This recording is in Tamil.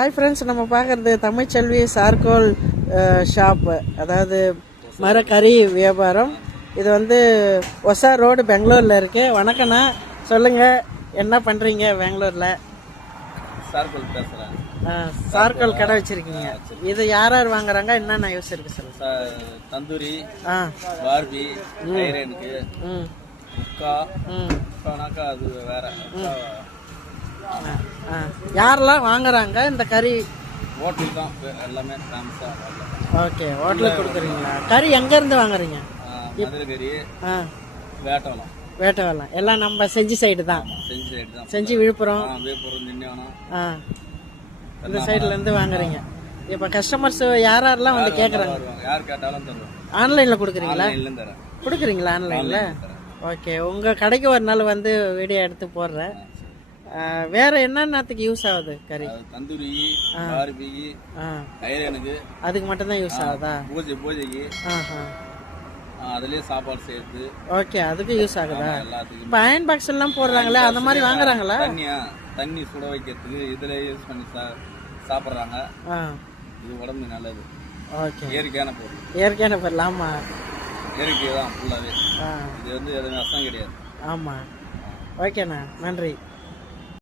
ஹாய் ஃப்ரெண்ட்ஸ், நம்ம பார்க்குறது தமிழ்ச்செல்வி சார்கோல் ஷாப்பு, அதாவது மரக்கறி வியாபாரம். இது வந்து ஒசா ரோடு பெங்களூரில் இருக்குது. வணக்கண்ணா, சொல்லுங்கள், என்ன பண்ணுறீங்க பெங்களூரில்? சார்கோல் பேசுகிறேன். சார்கோல் கடை வச்சுருக்கீங்க. இது யார் யார் வாங்குறாங்க, என்னென்ன யூஸ் இருக்குது சொல்லுங்கள். தந்தூரி, பார்பி, ஐரனுக்கு, முக்கா, முக்கானாக்கா அது வேற. யாரெல்லாம் வாங்குறாங்க இந்த கறி? ஹோட்டல் தான் எல்லாமே ஃபேமஸாக. ஓகே, ஹோட்டலுக்கு கொடுக்குறீங்களா? கறி எங்கேருந்து வாங்குறீங்க? மதுரை கறி, வேட்டவலம். வேட்டவலம் எல்லாம் நம்ம செஞ்சி சைடு தான். செஞ்சி சைடு தான். செஞ்சி, விழுப்புரம், திண்டிவனம், இந்த சைட்லேருந்து வாங்குறீங்க. இப்போ கஸ்டமர்ஸ் யாரெல்லாம் வந்து கேட்குறாங்க? யார் கேட்டாலும் தருவோம். ஆன்லைனில் கொடுக்குறீங்களா? தரேன். கொடுக்குறீங்களா ஆன்லைனில்? ஓகே, உங்கள் கடைக்கு ஒரு நாள் வந்து வீடியோ எடுத்து போடுறேன். வேற என்னத்துக்கு யூஸ் ஆகுது கறி? தந்தூரி, பார்பி, ஐரனுக்கு. அதுக்கு மட்டும் தான் யூஸ் ஆகுதா? பூஜைக்கு அதுலயே சாப்பாடு சேர்த்து. ஓகே, அதுக்கு யூஸ் ஆகுதா? இப்போ அயன் பாக்ஸ் எல்லாம் போடுறாங்களே, அந்த மாதிரி வாங்குறாங்களா? தண்ணி சுட வைக்கிறதுக்கு இதுல யூஸ் பண்ணி சாப்பிட்றாங்க. இது உடம்பு நல்லது. ஓகே, இயற்கையான பொருள். இயற்கையான பொருள். ஆமா, இயற்கை தான் ஃபுல்லாவே. இது வந்து எதுவும் நஷ்டம் கிடையாது. ஆமா. ஓகேண்ணா, நன்றி.